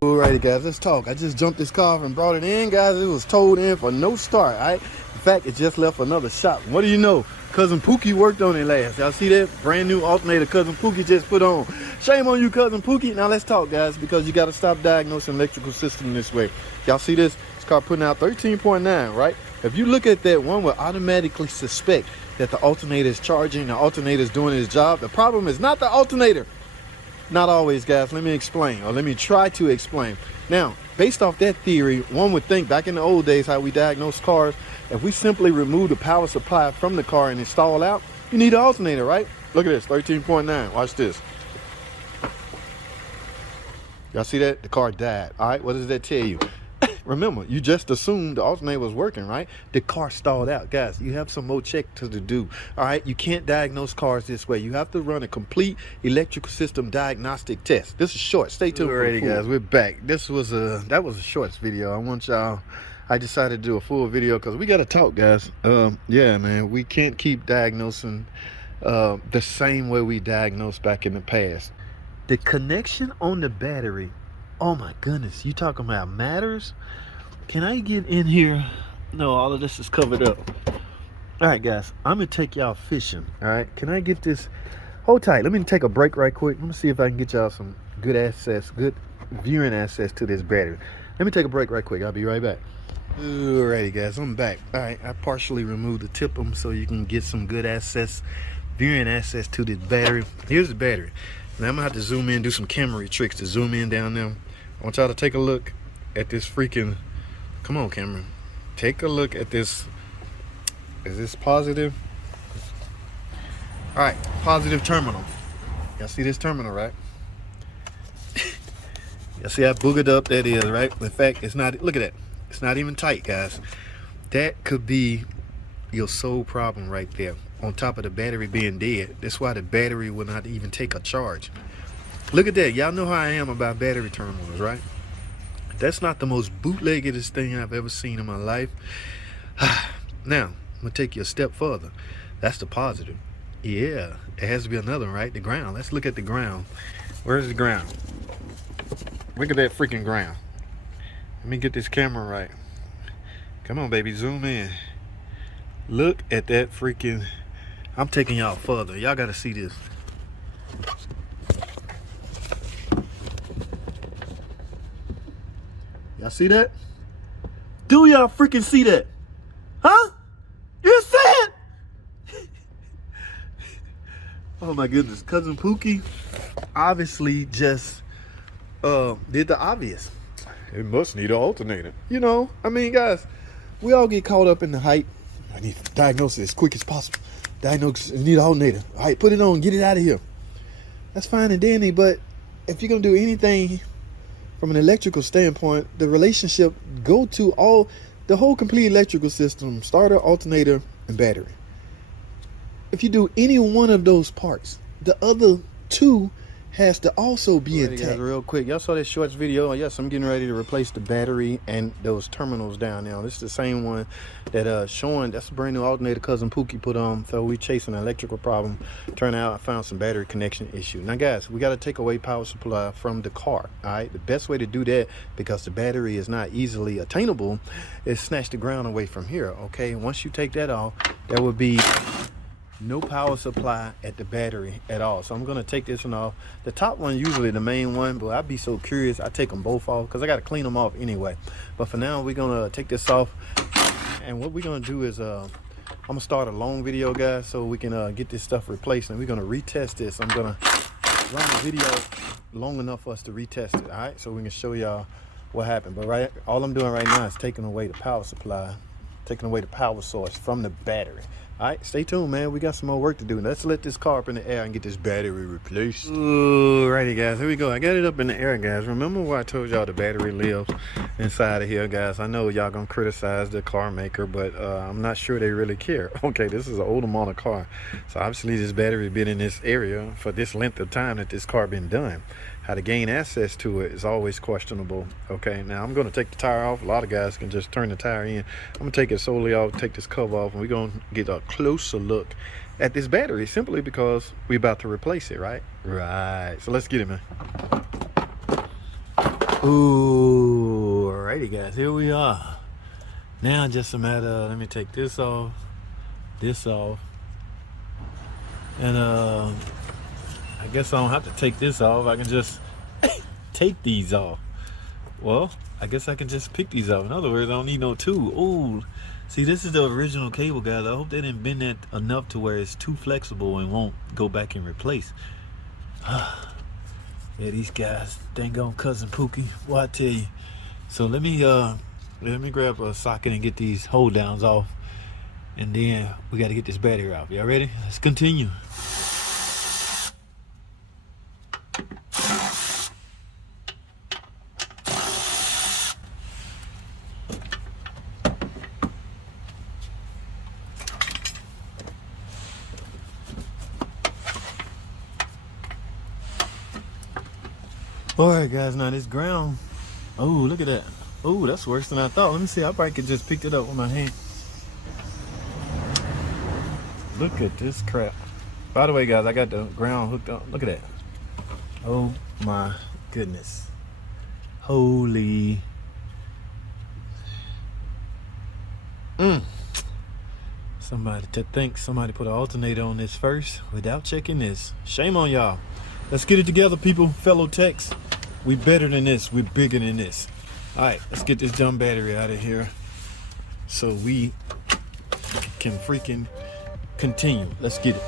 Alrighty guys, let's talk. I just jumped this car and brought it in, guys. It was towed in for no start, alright? In fact, it just left another shop. What do you know? Cousin Pookie worked on it last. Y'all see that? Brand new alternator Cousin Pookie just put on. Shame on you, Cousin Pookie. Now let's talk, guys, because you gotta stop diagnosing electrical system this way. Y'all see this? This car putting out 13.9, right? If you look at that, one will automatically suspect that the alternator is charging, the alternator is doing its job. The problem is not the alternator. Not always, guys. Let me explain, or let me try to explain. Now, based off that theory, one would think back in the old days how we diagnosed cars, if we simply remove the power supply from the car and install out, you need an alternator, right? Look at this, 13.9. Watch this. Y'all see that? The car died. All right, what does that tell you? Remember, you just assumed the alternator was working, right? The car stalled out. Guys, you have some more check to do. All right, you can't diagnose cars this way. You have to run a complete electrical system diagnostic test. This is short. Stay tuned. Alrighty, guys, we're back. That was a shorts video. I decided to do a full video because we got to talk, guys. Yeah, man, we can't keep diagnosing the same way we diagnosed back in the past. The connection on the battery, oh my goodness, you talking about matters? Can I get in here? No, all of this is covered up. All right, guys, I'm gonna take y'all fishing. All right, can I get this? Hold tight. Let me take a break right quick. Let me see if I can get y'all some good access, good viewing access to this battery. Let me take a break right quick. I'll be right back. Alrighty, guys, I'm back. All right, I partially removed the tip them so you can get some good access, viewing access to this battery. Here's the battery. Now I'm gonna have to zoom in, do some camera tricks to zoom in down there. I want y'all to take a look at this freaking, come on camera, take a look at this. Is this positive? All right, positive terminal. Y'all see this terminal, right? Y'all see how boogered up that is, right? In fact, it's not, look at that. It's not even tight, guys. That could be your sole problem right there. On top of the battery being dead. That's why the battery will not even take a charge. Look at that. Y'all know how I am about battery terminals, right? That's not the most bootleggedest thing I've ever seen in my life. Now, I'm gonna take you a step further. That's the positive. Yeah, it has to be another one, right? The ground. Let's look at the ground. Where's the ground? Look at that freaking ground. Let me get this camera right. Come on, baby, zoom in. Look at that freaking, I'm taking y'all further. Y'all gotta see this. Y'all see that? Do y'all freaking see that? Huh? You see it? Oh my goodness. Cousin Pookie obviously just did the obvious. It must need an alternator. You know, I mean, guys, we all get caught up in the hype. I need to diagnose it as quick as possible. Diagnose it, need an alternator. All right, put it on, get it out of here. That's fine and dandy, but if you're gonna do anything from an electrical standpoint, the relationship go to the whole complete electrical system, starter, alternator, and battery. If you do any one of those parts, the other two has to also be intact. Guys, real quick, y'all saw this shorts video. Yes, I'm getting ready to replace the battery and those terminals down now. This is the same one that showing, that's a brand new alternator Cousin Pookie put on. So we chasing an electrical problem. Turn out I found some battery connection issue. Now guys, we got to take away power supply from the car. All right, the best way to do that, because the battery is not easily attainable, is snatch the ground away from here. Okay, once you take that off, there will be no power supply at the battery at all. So I'm gonna take this one off. The top one, usually the main one, but I'd be so curious, I take them both off because I got to clean them off anyway. But for now, we're gonna take this off, and what we're gonna do is I'm gonna start a long video, guys, so we can get this stuff replaced, and we're gonna retest this. I'm gonna run the video long enough for us to retest it. All right, so we can show y'all what happened. But all I'm doing right now is taking away the power supply, taking away the power source from the battery. All right, stay tuned, man. We got some more work to do. Let's let this car up in the air and get this battery replaced. Alrighty, guys, here we go. I got it up in the air, guys. Remember why I told y'all the battery lives inside of here, guys? I know y'all gonna criticize the car maker, but I'm not sure they really care. Okay, this is an older model car, so obviously this battery been in this area for this length of time that this car been done. How to gain access to it is always questionable. Okay, now I'm going to take the tire off. A lot of guys can just turn the tire in. I'm going to take it solely off, take this cover off, and we're going to get a closer look at this battery, simply because we're about to replace it, right? Right. So let's get it, man. Ooh, alrighty guys, here we are. Now just a matter of, let me take this off, and I guess I don't have to take this off. I can just take these off. Well, I guess I can just pick these off. In other words, I don't need no tool. Ooh, see, this is the original cable, guys. I hope they didn't bend that enough to where it's too flexible and won't go back and replace. Yeah, these guys, dang on cousin Pookie. Well, I tell you. So let me grab a socket and get these hold downs off, and then we got to get this battery off. Y'all ready? Let's continue. All right, guys. Now this ground. Oh, look at that. Oh, that's worse than I thought. Let me see. I probably could just pick it up with my hand. Look at this crap. By the way, guys, I got the ground hooked up. Look at that. Oh my goodness. Holy. Somebody put an alternator on this first without checking this. Shame on y'all. Let's get it together, people. Fellow techs. We better than this. We're bigger than this. All right, let's get this dumb battery out of here so we can freaking continue. Let's get it.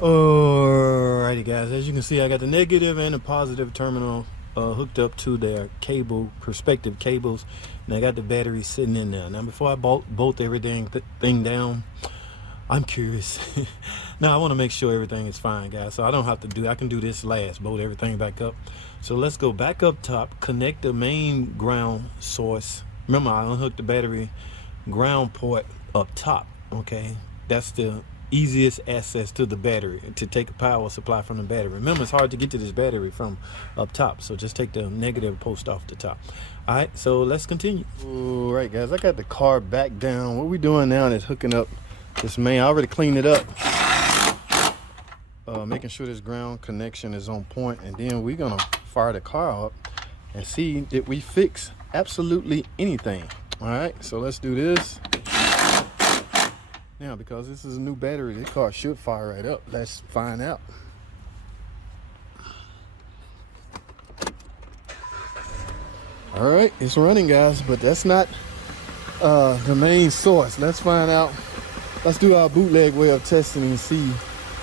Alrighty guys, as you can see, I got the negative and the positive terminal hooked up to their perspective cables, and I got the battery sitting in there. Now before I bolt everything down, I'm curious. Now I want to make sure everything is fine, guys, so I don't have to I can do this last, bolt everything back up. So let's go back up top, connect the main ground source. Remember, I unhooked the battery ground port up top. Okay, that's the easiest access to the battery, to take a power supply from the battery. Remember, it's hard to get to this battery from up top, so just take the negative post off the top. All right, so let's continue. All right, guys, I got the car back down. What we're doing now is hooking up this main. I already cleaned it up, making sure this ground connection is on point, and then we're gonna fire the car up and see that we fix absolutely anything. All right, so let's do this. Now, because this is a new battery, this car should fire right up. Let's find out. All right, it's running, guys, but that's not the main source. Let's find out. Let's do our bootleg way of testing and see.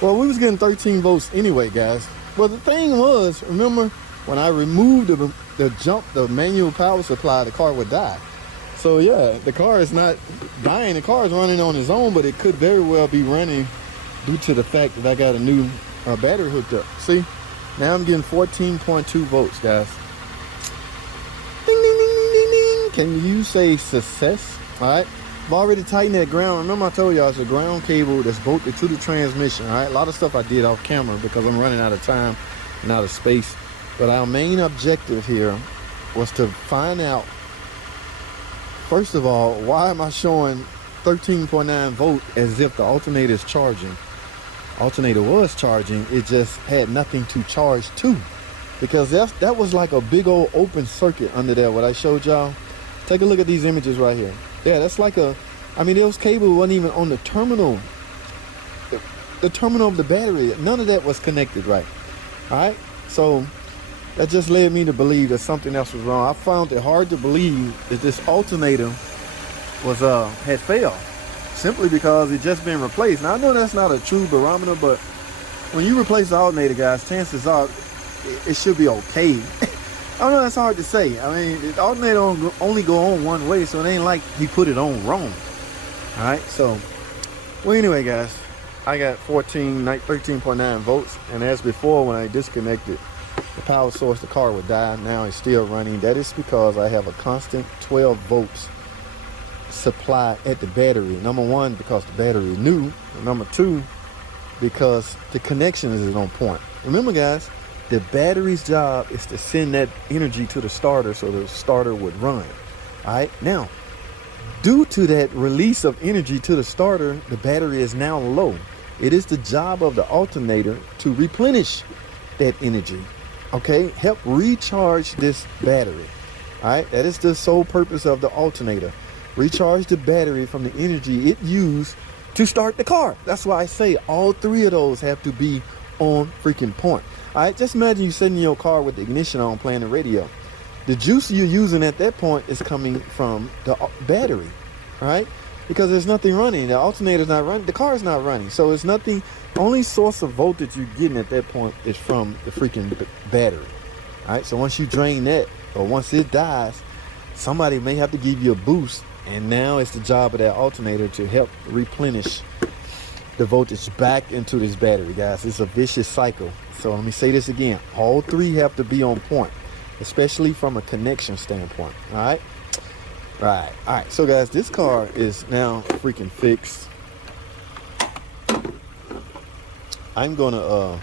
Well, we was getting 13 volts anyway, guys. Well, the thing was, remember, when I removed the manual power supply, the car would die. So yeah, the car is not dying. The car is running on its own, but it could very well be running due to the fact that I got a new battery hooked up. See, now I'm getting 14.2 volts, guys. Ding, ding, ding, ding, ding, ding. Can you say success? All right. I've already tightened that ground. Remember I told y'all it's a ground cable that's bolted to the transmission. All right. A lot of stuff I did off camera because I'm running out of time and out of space. But our main objective here was to find out, first of all, why am I showing 13.9 volt as if the alternator is charging? Alternator was charging, it just had nothing to charge to, because that was like a big old open circuit under there, what I showed y'all. Take a look at these images right here. Yeah, that's like those cables wasn't even on the terminal. The terminal of the battery, none of that was connected right. All right, so that just led me to believe that something else was wrong. I found it hard to believe that this alternator was had failed, simply because it just been replaced. Now I know that's not a true barometer, but when you replace the alternator, guys, chances are it should be okay. I don't know, that's hard to say. I mean, the alternator only go on one way, so it ain't like he put it on wrong. All right, so, well, anyway, guys, I got 13.9 volts, and as before, when I disconnected the power source, the car would die. Now it's still running. That is because I have a constant 12 volts supply at the battery. Number one, because the battery is new. And number two, because the connection is on point. Remember, guys, the battery's job is to send that energy to the starter so the starter would run. All right, now, due to that release of energy to the starter, the battery is now low. It is the job of the alternator to replenish that energy. Okay, help recharge this battery. All right, that is the sole purpose of the alternator. Recharge the battery from the energy it used to start the car. That's why I say all three of those have to be on freaking point. All right, just imagine you sitting in your car with the ignition on, playing the radio. The juice you're using at that point is coming from the battery, all right? Because there's nothing running. The alternator's not running. The car is not running. So it's nothing. Only source of voltage you're getting at that point is from the freaking battery. All right, so once you drain that, or once it dies, somebody may have to give you a boost, and now it's the job of that alternator to help replenish the voltage back into this battery, guys. It's a vicious cycle. So let me say this again. All three have to be on point, especially from a connection standpoint. All right. All right. So, guys, this car is now freaking fixed. I'm gonna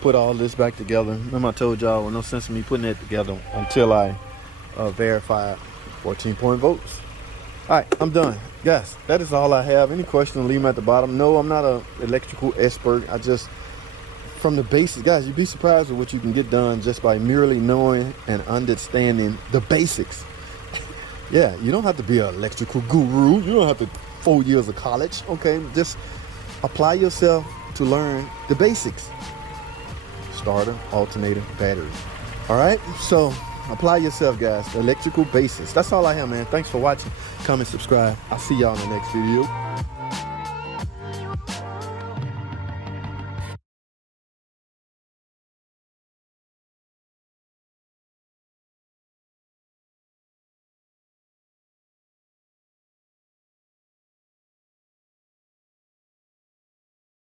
put all this back together. Remember I told y'all, well, no sense in me putting it together until I verify 14 point volts. All right, I'm done. Guys, that is all I have. Any questions, leave them at the bottom. No, I'm not an electrical expert. I just, from the basics, guys, you'd be surprised with what you can get done just by merely knowing and understanding the basics. Yeah, you don't have to be an electrical guru. You don't have to 4 years of college. Okay, just apply yourself to learn the basics. Starter, alternator, battery. All right, so apply yourself, guys. The electrical basics. That's all I have, man. Thanks for watching. Comment, subscribe. I'll see y'all in the next video.